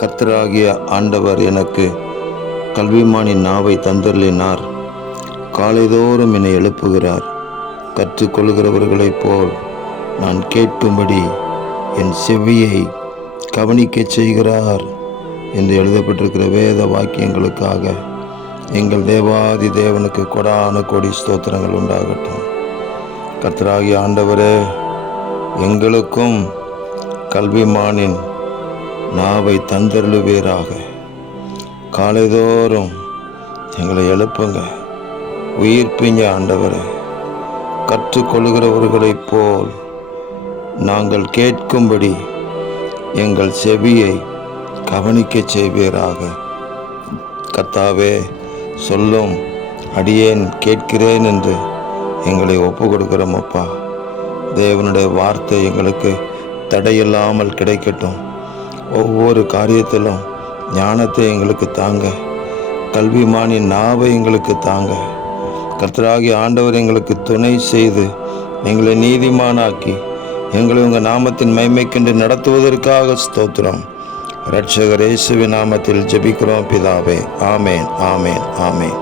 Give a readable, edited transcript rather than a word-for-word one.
கர்த்தராகிய ஆண்டவர் எனக்கு கல்விமானின் நாவை தந்தருளினார். காலைதோறும் என்னை எழுப்புகிறார். கற்றுக்கொள்கிறவர்களைப் போல் நான் கேட்கும்படி என் செவியை கவனிக்கச் செய்கிறார் என்று எழுதப்பட்டிருக்கிற வேத வாக்கியங்களுக்காக எங்கள் தேவாதி தேவனுக்கு கொடான கோடி ஸ்தோத்திரங்கள் உண்டாகட்டும். கர்த்தராகிய ஆண்டவரே, எங்களுக்கும் கல்விமானின் நாவை தந்தருளுவீராக. காலைதோறும் எங்களை எழுப்புங்க, உயிர்ப்பீங்க ஆண்டவரே. கற்றுக்கொள்கிறவர்களைப் போல் நாங்கள் கேட்கும்படி எங்கள் செவியை கவனிக்கச் செய்வீராக. கர்த்தாவே, சொல்லும் அடியேன் கேட்கிறேன் என்று எங்களை ஒப்பு கொடுக்கிறோம் அப்பா. தேவனுடைய வார்த்தை எங்களுக்கு தடையில்லாமல் கிடைக்கட்டும். ஒவ்வொரு காரியத்திலும் ஞானத்தை எங்களுக்கு தாங்க. கல்விமானின் நாவை எங்களுக்கு தாங்க. கர்த்தராகிய ஆண்டவர் எங்களுக்கு துணை செய்து எங்களை நீதிமானாக்கி எங்களை உங்கள் நாமத்தின் மகிமைக்கென்று நடத்துவதற்காக ஸ்தோத்திரம். இரட்சகர் இயேசுவின் நாமத்தில் ஜெபிக்கிறோம் பிதாவே. ஆமேன், ஆமேன், ஆமேன்.